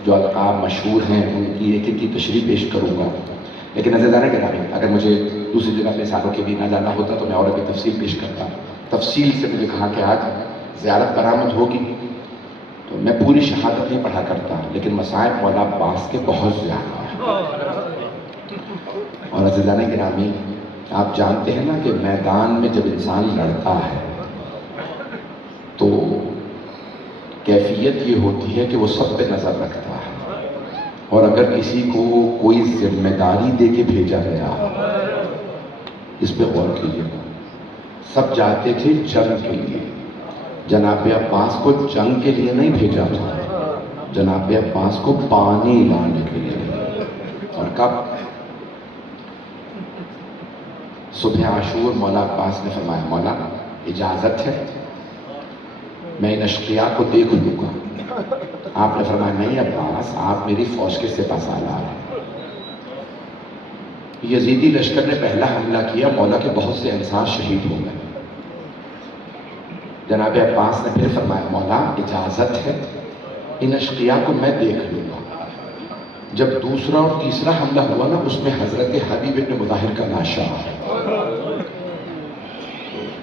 جو القاب مشہور ہیں ان کی ایک ایک کی تشریح پیش کروں گا. لیکن عزیزان گرامی اگر مجھے دوسری جگہ پہ سالوں کے بھی نہ جانا ہوتا تو میں اور ابھی تفصیل پیش کرتا. تفصیل سے مجھے کہا کہ آج زیارت برآمد ہوگی تو میں پوری شہادت نہیں پڑھا کرتا، لیکن مصائب مولا عباس کے بہت زیادہ ہیں. اور عزیزان گرامی آپ جانتے ہیں نا کہ میدان میں جب انسان لڑتا ہے تو کیفیت یہ ہوتی ہے کہ وہ سب پہ نظر رکھتا ہے. اور اگر کسی کو کوئی ذمہ داری دے کے بھیجا گیا، اس پہ غور کیجیے. سب جاتے تھے جنگ کے لیے، جناب عباس کو جنگ کے لیے نہیں بھیجا تھا، جناب عباس کو پانی لانے کے لیے. اور کب؟ صبح عاشور مولا عباس نے فرمایا مولا اجازت ہے میں ان اشقیاء کو دیکھ لوں گا؟ آپ نے فرمایا نہیں عباس، آپ میری فوج کے سپہ سالار ہیں۔ یزیدی لشکر نے پہلا حملہ کیا، مولا کے بہت سے انصار شہید ہو گئے۔ جناب عباس نے پھر فرمایا مولا اجازت ہے ان اشقیاء کو میں دیکھ لوں گا۔ جب دوسرا اور تیسرا حملہ ہوا نا، اس میں حضرت حبیب بن مظاہر کا لاشا ہے۔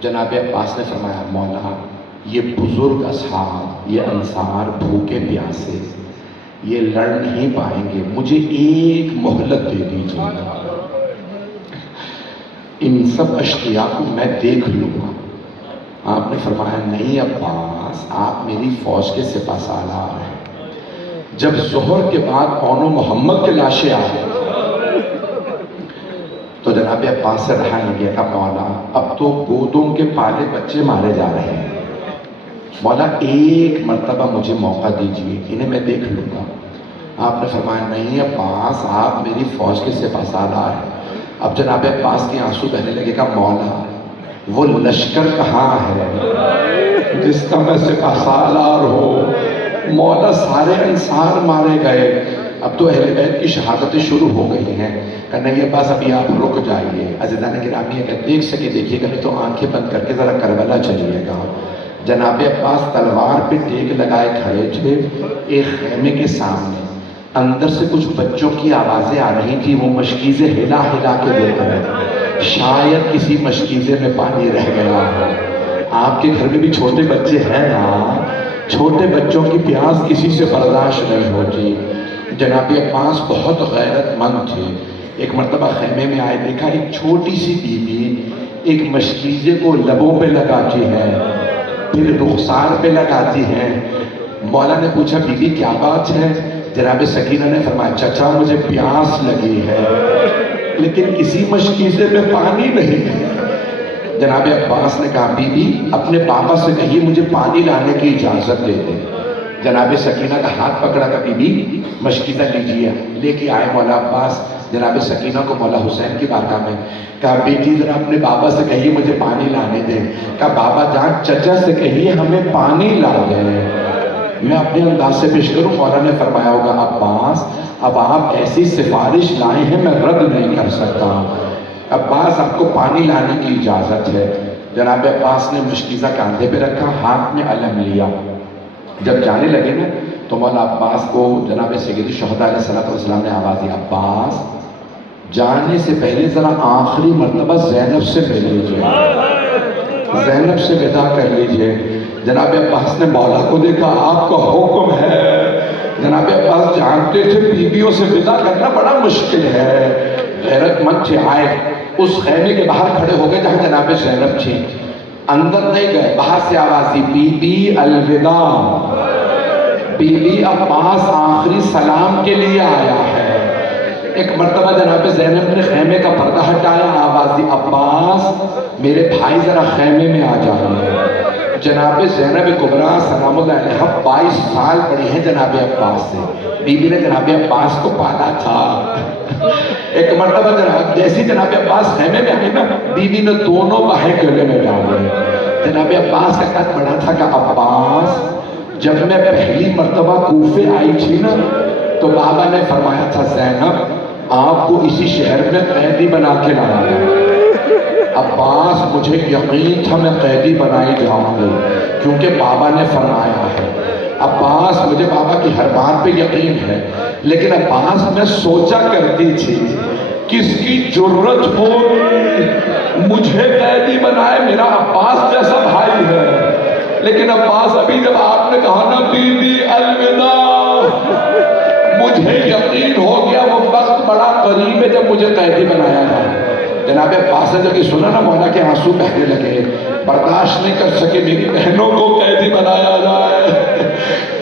جناب عباس نے فرمایا مولا یہ بزرگ اصحاب، یہ انصار بھوکے پیاسے، یہ لڑ نہیں پائیں گے، مجھے ایک مہلت دے دیجیے، ان سب اشقیاء کو میں دیکھ لوں گا۔ آپ نے فرمایا نہیں عباس، آپ میری فوج کے سپہ سالار ہیں۔ جب ظہر کے بعد اون و محمد کے لاشیں آئے تو جناب عباس سے رہا نہیں گیا، کہ مولا اب تو گودوں کے پالے بچے مارے جا رہے ہیں، مولا ایک مرتبہ مجھے موقع دیجیے، انہیں میں دیکھ لوں گا۔ آپ نے فرمایا نہیں عباس، آپ میری فوج کے سپہ سالار ہیں۔ اب جناب عباس کے آنسو بہنے لگے، کہ مولا وہ لشکر کہاں ہے جس کا میں سپہ سالار ہوں؟ مولا سارے انصار مارے گئے، اب تو اہل بیت کی شہادتیں شروع ہو گئی ہیں۔ کہ نہیں عباس ابھی آپ رک جائیے، عزیزان گرامی اگر دیکھ سکے دیکھیے گا، نہیں تو آنکھیں بند کر کے ذرا کربلا چلیے گا۔ جناب عباس تلوار پہ ٹیک لگائے کھڑے تھے ایک خیمے کے سامنے، اندر سے کچھ بچوں کی آوازیں آ رہی تھی، وہ مشکیزیں ہلا ہلا کے دیکھ رہے تھے، شاید کسی مشکیزے میں پانی رہ گیا ہو۔ آپ کے گھر میں بھی چھوٹے بچے ہیں نا، چھوٹے بچوں کی پیاس کسی سے برداشت نہیں ہوتی۔ جناب عباس بہت غیرت مند تھے، ایک مرتبہ خیمے میں آئے، دیکھا ایک چھوٹی سی بیوی ایک مشکیزے کو لبوں پہ لگاتی ہے، پھر رخسار پہ لگاتی ہے۔ مولا نے پوچھا بی بی کیا بات ہے؟ جناب سکینہ نے فرمایا چچا مجھے پیاس لگی ہے لیکن کسی مشکیزے میں پانی نہیں ہے۔ جناب عباس نے کہا بی بی اپنے پاپا سے کہیے مجھے پانی لانے کی اجازت دے دیں۔ جناب سکینہ کا ہاتھ پکڑا، کہ بی بی مشکیزہ لیجیے، لے کے آئے مولا عباس جناب سکینہ کو مولا حسین کی بارگاہ میں۔ کہا بیٹی ذرا اپنے بابا سے کہیے مجھے پانی لانے دیں۔ کہا بابا جان چچا سے کہیے ہمیں پانی لا دیں۔ میں اپنے انداز سے پیش کروں، مولا نے فرمایا ہوگا عباس اب آپ ایسی سفارش لائے ہیں میں رد نہیں کر سکتا، عباس آپ کو پانی لانے کی اجازت ہے۔ جناب عباس نے مشکیزہ کاندھے پہ رکھا، ہاتھ میں علم لیا، جب جانے لگے نا تو مولا عباس کو جناب سید الشہداء علیہ السلام نے آواز دی عباس جانے سے پہلے ذرا آخری مرتبہ زینب سے مل لیجیے، زینب سے ودا کر لیجیے۔ جناب عباس نے مولا کو دیکھا، آپ کا حکم ہے۔ جناب عباس جانتے تھے بیویوں سے ودا کرنا بڑا مشکل ہے، غیرت مند تھے، آئے اس خیمے کے باہر کھڑے ہو گئے جہاں جناب زینب تھی، اندر نہیں گئے، باہر سے آواز دی بی بی الوداع، بی بی عباس آخری سلام کے لیے آیا ہے۔ ایک مرتبہ جناب زینب نے خیمے کا پردہ ہٹایا، آواز دی عباس میرے بھائی ذرا خیمے میں آ جائیں۔ جناب زینب کبریٰ سلام اللہ علیہ 22 سال پڑی ہیں جناب عباس سے، بی بی نے جناب عباس کو پالا تھا۔ ایک مرتبہ جیسی جناب عباس خیمے میں آئی نا، بی بی نے دونوں باہیں گلے میں ڈالے۔ جناب عباس کا قد بڑا تھا کہ عباس جب میں پہلی مرتبہ کوفے آئی تھی نا تو بابا نے فرمایا تھا زینب آپ کو اسی شہر میں قیدی بنا کے لایا ہے۔ عباس مجھے یقین تھا میں قیدی بنائی جاؤں گی کیونکہ بابا نے فرمایا ہے۔ عباس مجھے بابا کی ہر بات پہ یقین ہے، لیکن عباس میں سوچا کرتی تھی کس کی جرت ہوگی مجھے قیدی بنائے، میرا عباس جیسا بھائی ہے۔ لیکن عباس ابھی جب آپ نے کہا نا بی بی الوداع، مجھے یقین ہو گیا وہ وقت بڑا قریب ہے جب مجھے قیدی بنایا جائے۔ جناب عباس نے جب یہ سنا نا مولا کے آنسو بہنے لگے، برداشت نہیں کر سکے میری بہنوں کو قیدی بنایا جائے۔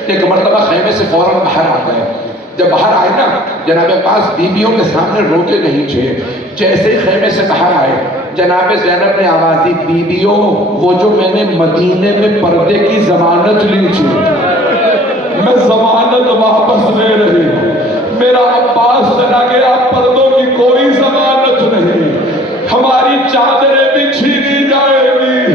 ایک مرتبہ خیمے سے فوراً باہر آ گئے، جب باہر آئے نا جناب عباس بیویوں کے سامنے روتے نہیں تھے، جیسے ہی خیمے سے باہر آئے جناب زینب نے آواز دی بیویوں وہ جو میں نے مدینے میں پردے کی ضمانت لی تھی میں ضمانت واپس لے رہی ہوں، میرا عباس چلا گیا، پردوں کی کوئی ضمانت نہیں، ہماری چادریں بھی چھینی جائے گی،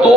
2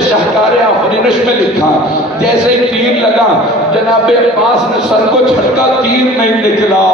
شاہکار آفرینش میں لکھا جیسے ہی تیر لگا جناب عباس نے سر کو جھٹکا، تیر نہیں نکلا،